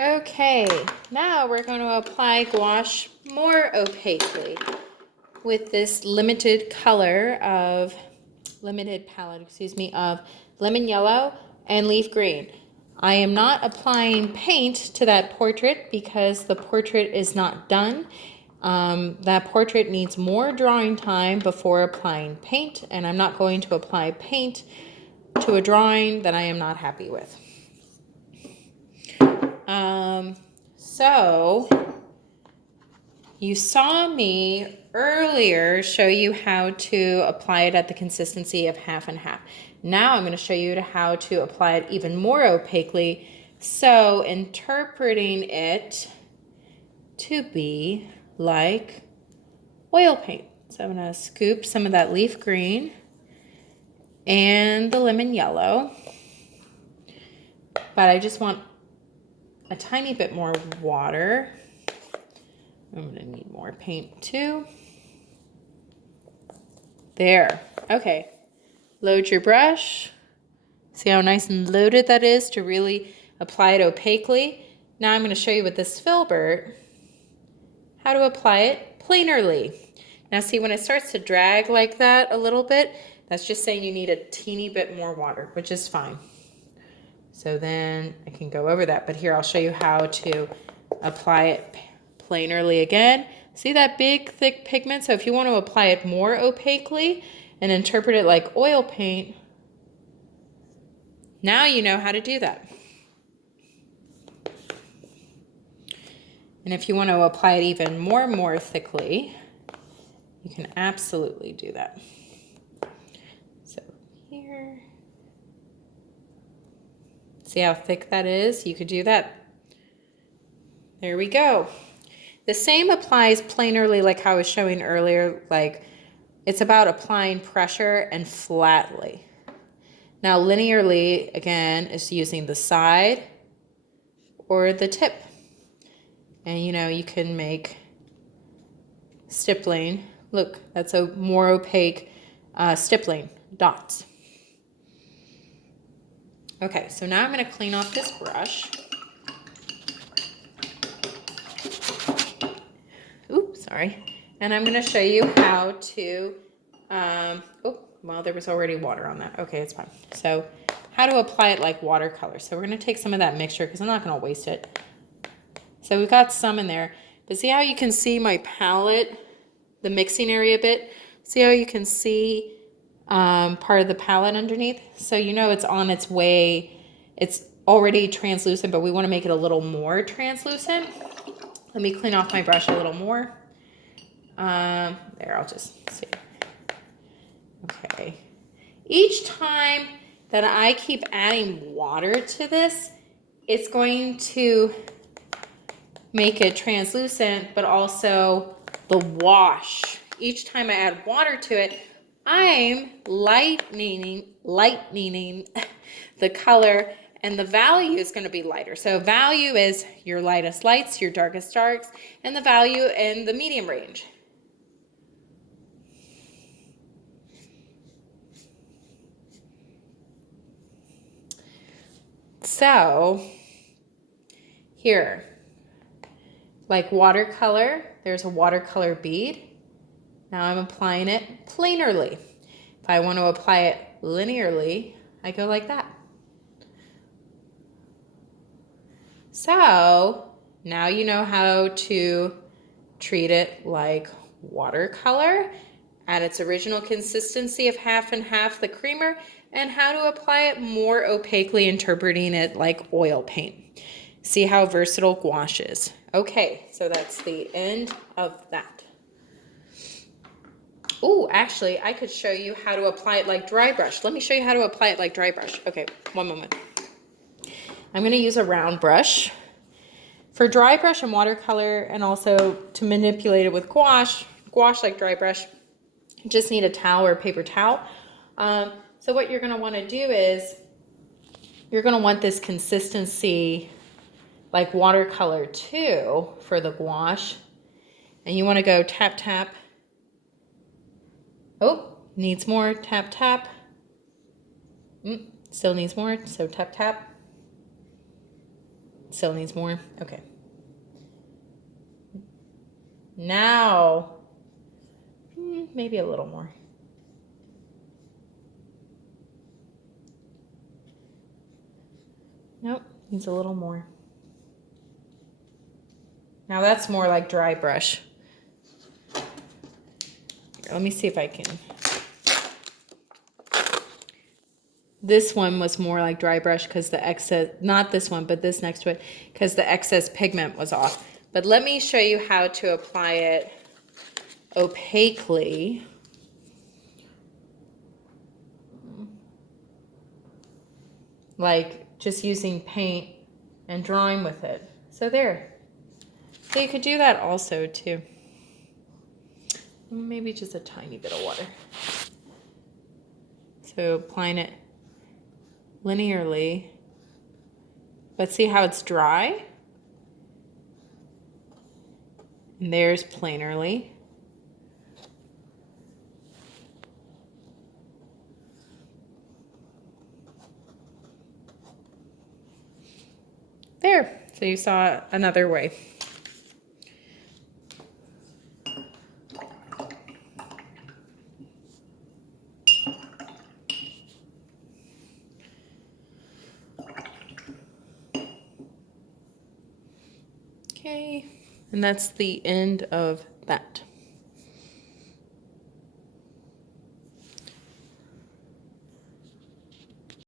Okay, now we're going to apply gouache more opaquely with this limited palette, of lemon yellow and leaf green. I am not applying paint to that portrait because the portrait is not done. That portrait needs more drawing time before applying paint, and I'm not going to apply paint to a drawing that I am not happy with. So you saw me earlier show you how to apply it at the consistency of half and half. Now I'm going to show you how to apply it even more opaquely, so interpreting it to be like oil paint. So I'm going to scoop some of that leaf green and the lemon yellow, but I just want a tiny bit more water. I'm going to need more paint too. There. Okay. Load your brush. See how nice and loaded that is to really apply it opaquely? Now I'm going to show you with this filbert how to apply it planerly. Now see, when it starts to drag like that a little bit, that's just saying you need a teeny bit more water, which is fine. So then I can go over that, but here I'll show you how to apply it planerly again. See that big, thick pigment? So if you want to apply it more opaquely and interpret it like oil paint, now you know how to do that. And if you want to apply it even more thickly, you can absolutely do that. So here, see how thick that is? You could do that. There we go. The same applies planerly like how I was showing earlier, like it's about applying pressure and flatly. Now linearly, again, is using the side or the tip. And you can make stippling. Look, that's a more opaque stippling, dots. Okay, so now I'm going to clean off this brush. Oops, sorry. And I'm going to show you how to, well, there was already water on that. Okay, it's fine. So how to apply it like watercolor. So we're going to take some of that mixture because I'm not going to waste it. So we've got some in there. But see how you can see my palette, the mixing area a bit? See how you can see part of the palette underneath? So it's on its way. It's already translucent, but we want to make it a little more translucent. Let me clean off my brush a little more. There, I'll just see. Okay. Each time that I keep adding water to this, it's going to make it translucent, but also the wash. Each time I add water to it, I'm lightening the color, and the value is going to be lighter. So value is your lightest lights, your darkest darks, and the value in the medium range. So here, like watercolor, there's a watercolor bead. Now I'm applying it planerly. If I want to apply it linearly, I go like that. So now you know how to treat it like watercolor at its original consistency of half and half, the creamer, and how to apply it more opaquely, interpreting it like oil paint. See how versatile gouache is. Okay, so that's the end of that. Oh, actually, I could show you how to apply it like dry brush. Let me show you how to apply it like dry brush. Okay, one moment. I'm going to use a round brush. For dry brush and watercolor, and also to manipulate it with gouache like dry brush, you just need a towel or a paper towel. So what you're going to want to do is you're going to want this consistency like watercolor too for the gouache. And you want to go tap, tap. Oh, needs more, tap, tap. Still needs more, so tap, tap. Still needs more? Okay. Now, maybe a little more. Nope, needs a little more. Now that's more like dry brush. Here, let me see if I can. This one was more like dry brush because the excess, not this one, but this next to it, because the excess pigment was off. But let me show you how to apply it opaquely. Like just using paint and drawing with it. So there. So you could do that also too. Maybe just a tiny bit of water. So applying it linearly. But see how it's dry? And there's planarly. There. So you saw another way. Okay, and that's the end of that.